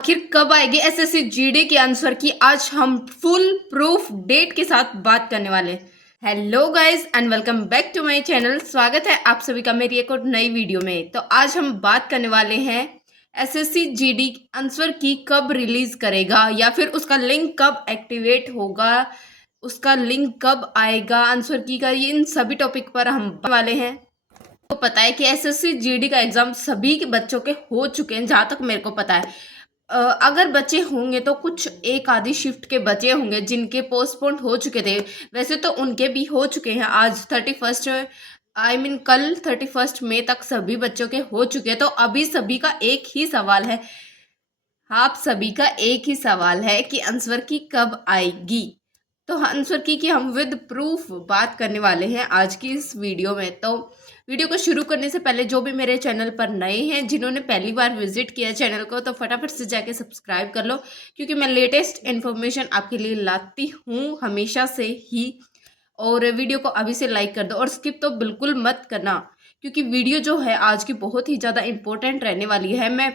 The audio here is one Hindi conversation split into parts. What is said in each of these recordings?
आखिर कब आएगी एसएससी जीडी के आंसर की आज हम फुल प्रूफ डेट के साथ बात करने वाले हैं। Hello guys and welcome back to my channel. स्वागत है आप सभी का मेरी एक और नई वीडियो में। तो आज हम बात करने वाले हैं एसएससी जीडी आंसर की कब रिलीज करेगा या फिर उसका लिंक कब एक्टिवेट होगा, उसका लिंक कब आएगा आंसर की का, इन सभी टॉपिक पर हम बात वाले हैं। तो पता है कि एसएससी जीडी का एग्जाम सभी के बच्चों के हो चुके हैं, जहाँ तक मेरे को पता है। अगर बचे होंगे तो कुछ एक आधी शिफ्ट के बचे होंगे जिनके पोस्टपोन हो चुके थे। वैसे तो उनके भी हो चुके हैं। आज 31 कल 31 मई तक सभी बच्चों के हो चुके हैं। तो अभी सभी का एक ही सवाल है, आप सभी का एक ही सवाल है कि आंसर की कब आएगी। तो आंसर की हम विद प्रूफ बात करने वाले हैं आज की इस वीडियो में। तो वीडियो को शुरू करने से पहले जो भी मेरे चैनल पर नए हैं, जिन्होंने पहली बार विजिट किया चैनल को, तो फटाफट से जाके सब्सक्राइब कर लो, क्योंकि मैं लेटेस्ट इन्फॉर्मेशन आपके लिए लाती हूँ हमेशा से ही। और वीडियो को अभी से लाइक कर दो और स्किप तो बिल्कुल मत करना, क्योंकि वीडियो जो है आज की बहुत ही ज़्यादा इंपॉर्टेंट रहने वाली है। मैं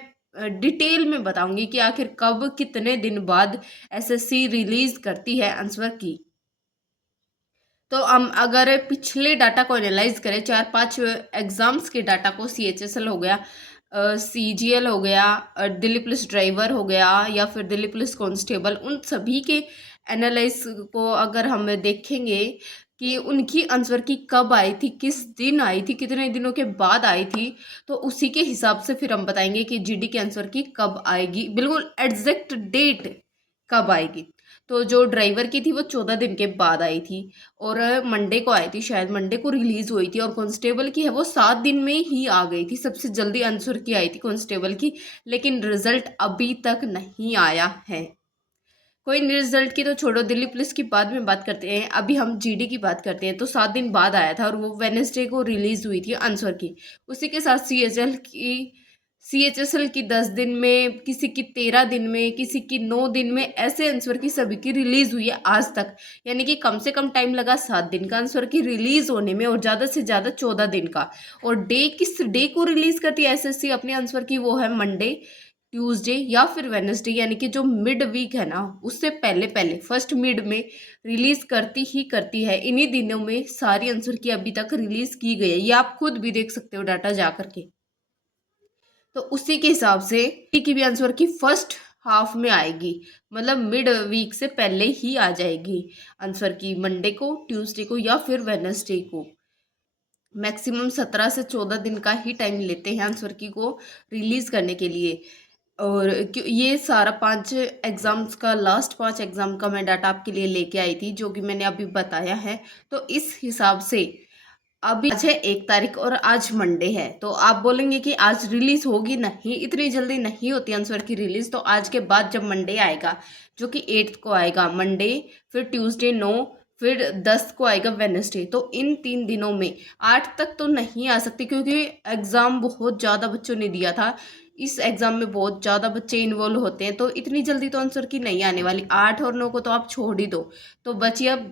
डिटेल में बताऊंगी कि आखिर कब कितने दिन बाद एसएससी रिलीज करती है आंसर की। तो हम अगर पिछले डाटा को एनालाइज करें, 4-5 एग्जाम्स के डाटा को, सीएचएसएल हो गया, सीजीएल हो गया, दिल्ली पुलिस ड्राइवर हो गया, या फिर दिल्ली पुलिस कांस्टेबल, उन सभी के एनालाइज को अगर हम देखेंगे कि उनकी आंसर की कब आई थी, किस दिन आई थी, कितने दिनों के बाद आई थी, तो उसी के हिसाब से फिर हम बताएंगे कि जीडी के आंसर की कब आएगी, बिल्कुल एग्जैक्ट डेट कब आएगी। तो जो ड्राइवर की थी वो 14 दिन के बाद आई थी और मंडे को आई थी, शायद मंडे को रिलीज हुई थी। और कांस्टेबल की है वो 7 दिन में ही आ गई थी, सबसे जल्दी आंसर की आई थी कांस्टेबल की, लेकिन रिजल्ट अभी तक नहीं आया है। कोई रिजल्ट की तो छोड़ो, दिल्ली पुलिस की बाद में बात करते हैं, अभी हम जीडी की बात करते हैं। तो 7 दिन बाद आया था और वो वेडनेसडे को रिलीज हुई थी आंसर की। उसी के साथ सीएचएसएल की 10 दिन में, किसी की 13 दिन में, किसी की 9 दिन में, ऐसे आंसर की सभी की रिलीज हुई है आज तक। यानी कि कम से कम टाइम लगा 7 दिन का आंसर की रिलीज होने में और ज़्यादा से ज़्यादा 14 दिन का। और डे किस डे को रिलीज करती है एसएससी अपने आंसर की, वो है मंडे, ट्यूसडे या फिर वेडनेसडे, यानी कि जो मिड वीक है ना, उससे पहले पहले फर्स्ट मिड में रिलीज करती ही करती है। इन्हीं दिनों में सारी आंसर की अभी तक रिलीज की गई है, ये आप खुद भी देख सकते हो डाटा जा करके। तो उसी के हिसाब से की भी आंसर की फर्स्ट हाफ में आएगी, मतलब मिड वीक से पहले ही आ जाएगी आंसर की, मंडे को, ट्यूसडे को या फिर वेडनेसडे को। मैक्सिमम 17 से 14 दिन का ही टाइम लेते हैं आंसर की को रिलीज करने के लिए। और ये सारा 5 एग्जाम्स का, लास्ट 5 एग्जाम का मैं डाटा आपके लिए लेके आई थी, जो कि मैंने अभी बताया है। तो इस हिसाब से अभी आज है 1 तारीख और आज मंडे है। तो आप बोलेंगे कि आज रिलीज होगी, नहीं, इतनी जल्दी नहीं होती आंसर की रिलीज। तो आज के बाद जब मंडे आएगा, जो कि 8 को आएगा मंडे, फिर ट्यूसडे 9, फिर 10 को आएगा वेडनेसडे, तो इन 3 दिनों में 8 तक तो नहीं आ सकती, क्योंकि एग्ज़ाम बहुत ज़्यादा बच्चों ने दिया था। इस एग्ज़ाम में बहुत ज़्यादा बच्चे इन्वॉल्व होते हैं, तो इतनी जल्दी तो आंसर की नहीं आने वाली। 8 और 9 को तो आप छोड़ ही दो, तो बची अब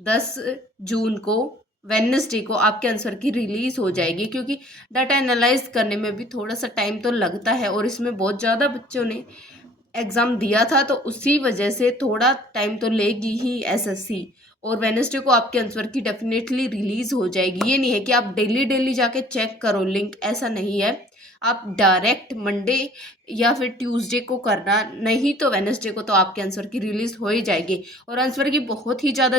10 जून को, वेडनेसडे को आपके आंसर की रिलीज हो जाएगी। क्योंकि डाटा एनालाइज करने में भी थोड़ा सा टाइम तो लगता है और इसमें बहुत ज़्यादा बच्चों ने एग्ज़ाम दिया था, तो उसी वजह से थोड़ा टाइम तो लेगी ही एसएससी। और वेडनेसडे को आपके आंसर की डेफिनेटली रिलीज हो जाएगी। ये नहीं है कि आप डेली डेली जाके चेक करो लिंक, ऐसा नहीं है। आप डायरेक्ट मंडे या फिर ट्यूसडे को करना, नहीं तो वेडनेसडे को तो आपके आंसर की रिलीज हो ही जाएगी। और आंसर की बहुत ही ज़्यादा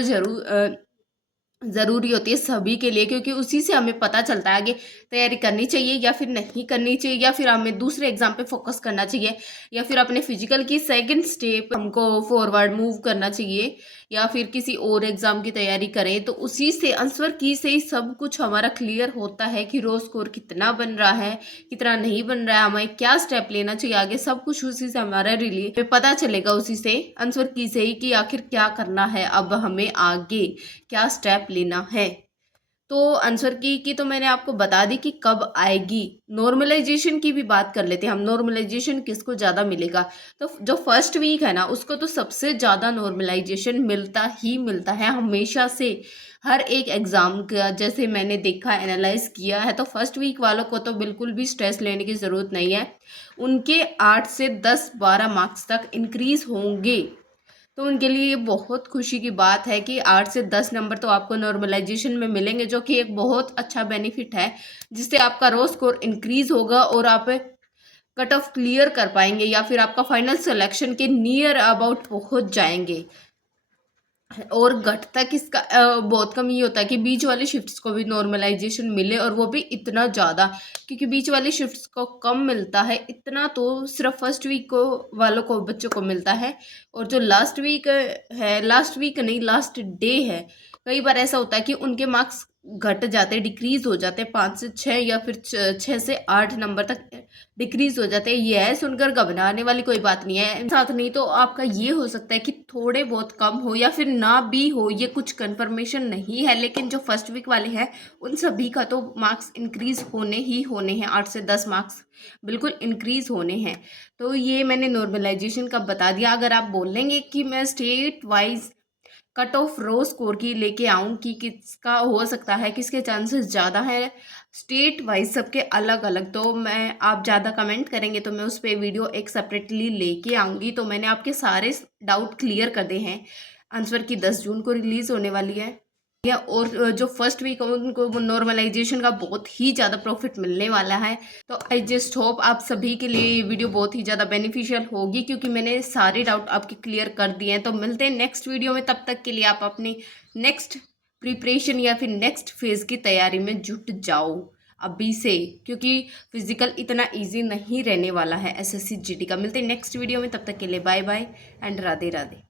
ज़रूरी होती है सभी के लिए, क्योंकि उसी से हमें पता चलता है आगे तैयारी करनी चाहिए या फिर नहीं करनी चाहिए, या फिर हमें दूसरे एग्जाम पे फोकस करना चाहिए, या फिर अपने फिजिकल की सेकंड स्टेप हमको फॉरवर्ड मूव करना चाहिए, या फिर किसी और एग्जाम की तैयारी करें। तो उसी से, आंसर की से ही सब कुछ हमारा क्लियर होता है कि रो स्कोर कितना बन रहा है, कितना नहीं बन रहा है, हमें क्या स्टेप लेना चाहिए आगे, सब कुछ उसी से हमारा रिलीज पता चलेगा, उसी से आंसर की से ही कि आखिर क्या करना है, अब हमें आगे क्या स्टेप लेना है। तो आंसर की तो मैंने आपको बता दी कि कब आएगी। नॉर्मलाइजेशन की भी बात कर लेते हैं हम, नॉर्मलाइजेशन किसको ज़्यादा मिलेगा। तो जो फर्स्ट वीक है ना, उसको तो सबसे ज़्यादा नॉर्मलाइजेशन मिलता ही मिलता है हमेशा से। हर एक एग्ज़ाम का जैसे मैंने देखा, एनालाइज किया है, तो फर्स्ट वीक वालों को तो बिल्कुल भी स्ट्रेस लेने की ज़रूरत नहीं है। उनके 8 से 10-12 मार्क्स तक इंक्रीज़ होंगे। तो उनके लिए ये बहुत खुशी की बात है कि 8 से 10 नंबर तो आपको नॉर्मलाइजेशन में मिलेंगे, जो कि एक बहुत अच्छा बेनिफिट है, जिससे आपका रो स्कोर इंक्रीज होगा और आप कट ऑफ क्लियर कर पाएंगे या फिर आपका फाइनल सिलेक्शन के नियर अबाउट पहुंच जाएंगे। और घटता किसका बहुत कम ये होता है कि बीच वाली शिफ्ट्स को भी नॉर्मलाइजेशन मिले, और वो भी इतना ज़्यादा, क्योंकि बीच वाली शिफ्ट्स को कम मिलता है, इतना तो सिर्फ फर्स्ट वीक को वालों को, बच्चों को मिलता है। और जो लास्ट वीक है, लास्ट वीक नहीं, लास्ट डे है, कई बार ऐसा होता है कि उनके मार्क्स घट जाते, डिक्रीज हो जाते, 5 से 6 या फिर 6 से 8 नंबर तक डिक्रीज हो जाते हैं। यह सुनकर घबराने वाली कोई बात नहीं है। साथ नहीं तो आपका ये हो सकता है कि थोड़े बहुत कम हो या फिर ना भी हो, ये कुछ कंफर्मेशन नहीं है, लेकिन जो फर्स्ट वीक वाले हैं उन सभी का तो मार्क्स इंक्रीज होने ही होने हैं। 8 से 10 मार्क्स बिल्कुल इंक्रीज होने हैं। तो ये मैंने नॉर्मलाइजेशन का बता दिया। अगर आप बोलेंगे कि मैं स्टेट वाइज कट ऑफ रो स्कोर की लेके आऊँ कि किसका हो सकता है, किसके चांसेस ज़्यादा है स्टेट वाइज सबके अलग अलग, तो मैं, आप ज़्यादा कमेंट करेंगे तो मैं उस पर वीडियो एक सेपरेटली लेके आऊँगी। तो मैंने आपके सारे डाउट क्लियर कर दिए हैं। आंसर की 10 जून को रिलीज़ होने वाली है, या और जो फर्स्ट वीक है उनको नॉर्मलाइजेशन का बहुत ही ज़्यादा प्रॉफिट मिलने वाला है। तो आई जस्ट होप आप सभी के लिए ये वीडियो बहुत ही ज़्यादा बेनिफिशियल होगी, क्योंकि मैंने सारे डाउट आपके क्लियर कर दिए हैं। तो मिलते हैं नेक्स्ट वीडियो में, तब तक के लिए आप अपनी नेक्स्ट प्रिपरेशन या फिर नेक्स्ट फेज़ की तैयारी में जुट जाओ अभी से, क्योंकि फिजिकल इतना ईजी नहीं रहने वाला है SSC GD का। मिलते हैं नेक्स्ट वीडियो में, तब तक के लिए bye bye and Radhe Radhe.